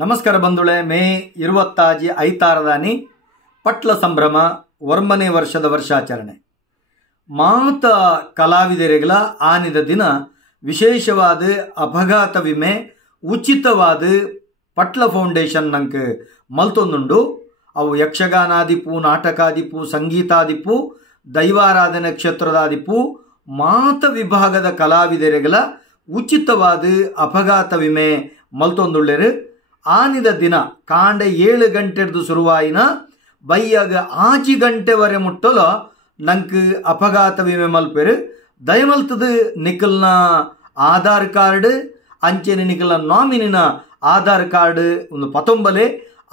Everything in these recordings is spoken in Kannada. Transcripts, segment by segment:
ನಮಸ್ಕಾರ ಬಂಧುಳೆ. ಮೇ 26 ಐತಾರದಾನಿ ಪಟ್ಲ ಸಂಭ್ರಮ ವರ್ಮನೆ ವರ್ಷದ ವರ್ಷಾಚರಣೆ ಮಾತ ಕಲಾವಿದರಿಗಳ ಆನಿದ ದಿನ ವಿಶೇಷವಾದ ಅಪಘಾತ ವಿಮೆ ಉಚಿತವಾದ ಪಟ್ಲ ಫೌಂಡೇಶನ್ ನಂಗೆ ಮಲ್ತೊಂದುಂಡು. ಅವು ಯಕ್ಷಗಾನಾದಿಪ್ಪು, ನಾಟಕಾದಿಪ್ಪು, ಸಂಗೀತಾದಿಪ್ಪು, ದೈವಾರಾಧನೆ ಕ್ಷೇತ್ರದಾದಿಪ್ಪು ಮಾತ ವಿಭಾಗದ ಕಲಾವಿದರಿಗಳ ಉಚಿತವಾದ ಅಪಘಾತ ವಿಮೆ ಮಲ್ತೊಂದುಳ್ಳೆರು. ಆನಿದ ದಿನ ಕಾಂಡೆ 7 ಗಂಟೆದು ಶುರುವಾಯಿನ ಬೈಯಾಗ 6 ಗಂಟೆವರೆ ಮುಟ್ಟಲು ನಂಗೆ ಅಪಘಾತ ವಿಮೆ ಮಲ್ಪೇರು. ದಯಮಲ್ತದ ನಿಖಲ್ನ ಆಧಾರ್ ಕಾರ್ಡ್ ಅಂಚೆನೆ ನಿಖಲ್ನ ನಾಮಿನಿನ ಆಧಾರ್ ಕಾರ್ಡ್ ಒಂದು ಪತೊಂಬಲೆ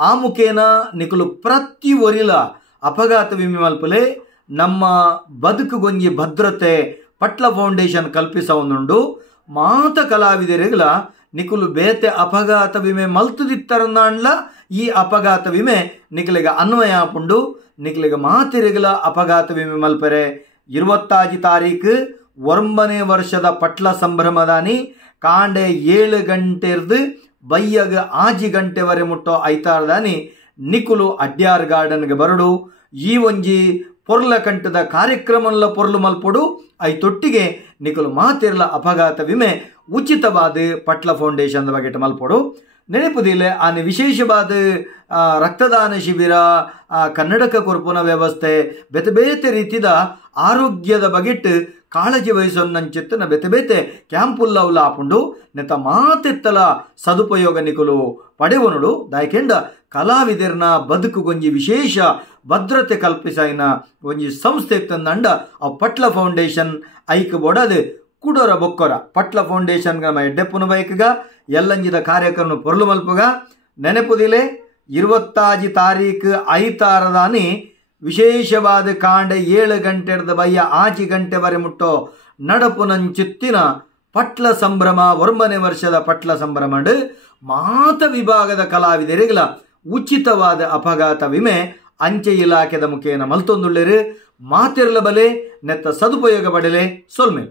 ಆ ಮುಖೇನ ನಿಖಲು ಪ್ರತಿ ಒರಿಲ ಅಪಘಾತ ವಿಮೆ ಮಲ್ಪಲೆ ನಮ್ಮ ಬದುಕುಗೊಂಜಿ ಭದ್ರತೆ ಪಟ್ಲ ಫೌಂಡೇಶನ್ ಕಲ್ಪಿಸವುಂಡು. ಮಾತ ಕಲಾವಿದರಿಗಳ ನಿಖಲು ಬೇತೆ ಅಪಘಾತ ವಿಮೆ ಮಲ್ತುದಿತ್ತರನ್ನಾಂಡ್ಲ ಈ ಅಪಘಾತ ವಿಮೆ ನಿಖಲಿಗೆ ಅನ್ವಯ ಆಪುಂಡು. ನಿಖಲಿಗೆ ಮಾತಿರಿಗಳ ಅಪಘಾತ ವಿಮೆ ಮಲ್ಪರೆ 26 ತಾರೀಕು ವರ್ಮನೆ ವರ್ಷದ ಪಟ್ಲ ಸಂಭ್ರಮದಾನಿ ಕಾಂಡೆ 7 ಗಂಟೆರ್ದು ಬೈಯಗ 6 ಗಂಟೆವರೆ ಮುಟ್ಟೋ ಐತಾರದಾನಿ ನಿಖಲು ಅಡ್ಯಾರ್ ಗಾರ್ಡನ್ಗೆ ಬರಡು. ಈ ಒಂಜಿ ಪೊರ್ಲ ಕಂಠದ ಕಾರ್ಯಕ್ರಮಲ್ಲ ಪೊರ್ಲು ಮಲ್ಪೊಡು ಐತೊಟ್ಟಿಗೆ ನಿಖಲು ಮಾತಿರ್ಲ ಅಪಘಾತ ವಿಮೆ ಉಚಿತವಾದ ಪಟ್ಲ ಫೌಂಡೇಶನ್ ಬಗೆಟ್ ಮಲ್ಪೊಡು. ನೆನಪುದಿಲ್ಲ ಆನೆ ವಿಶೇಷವಾದ ರಕ್ತದಾನ ಶಿಬಿರ, ಕನ್ನಡಕ ಕೊರ್ಪುನ ವ್ಯವಸ್ಥೆ, ಬೇತೆ ಬೇತೆ ರೀತಿದ ಆರೋಗ್ಯದ ಬಗೆಟ್ ಕಾಳಜಿ ವಹಿಸೋನ್ನಂಚಿತ್ತನ ಬೇತೆ ಬೇತೆ ಕ್ಯಾಂಪುಲ್ಲವುಲ ಆಪುಂಡು. ನೆತ ಮಾತೆತ್ತಲ ಸದುಪಯೋಗ ನಿಖಲು ಪಡೆವನುಡು. ದಾಯಕೆಂಡ ಕಲಾವಿದರ್ನ ಬದುಕುಗೊಂಜಿ ವಿಶೇಷ ಭದ್ರತೆ ಕಲ್ಪಿಸಿನ ಒಂಜಿ ಸಂಸ್ಥೆ ತಂದಂಡ ಆ ಪಟ್ಲ ಫೌಂಡೇಶನ್ ಐಕ್ ಬೋಡದು ಕುಡೋರ ಬೊಕ್ಕೊರ ಪಟ್ಲ ಫೌಂಡೇಶನ್ ಎಡ್ಡೆಪ್ಪುನ ಬೈಕ್ಗ ಎಲ್ಲಂಜಿದ ಕಾರ್ಯಕ್ರಮ ಪೊರ್ಲು ಮಲ್ಪುಗ. ನೆನಪುದಿಲೆ 26 ತಾರೀಕು ಐತಾರದಾನಿ ವಿಶೇಷವಾದ ಕಾಂಡೆ 7 ಗಂಟೆರ್ದ ಬಯ್ಯ 6 ಗಂಟೆವರೆ ಮುಟ್ಟೋ ನಡಪುನಂಚಿತ್ತಿನ ಪಟ್ಲ ಸಂಭ್ರಮ ವರ್ಮನೆ ವರ್ಷದ ಪಟ್ಲ ಸಂಭ್ರಮ ಮಾತ ವಿಭಾಗದ ಕಲಾವಿದರಿಗಳ ಉಚಿತವಾದ ಅಪಘಾತ ವಿಮೆ ಅಂಚೆ ಇಲಾಖೆದ ಮುಖೇನ ಮಲ್ತೊಂದುಳ್ಳೆರು. ಮಾತಿರ್ಲ ಬಲೆ ನೆತ್ತ ಸದುಪಯೋಗ ಪಡೆಲೆ ಸೊಲ್ಮೆ.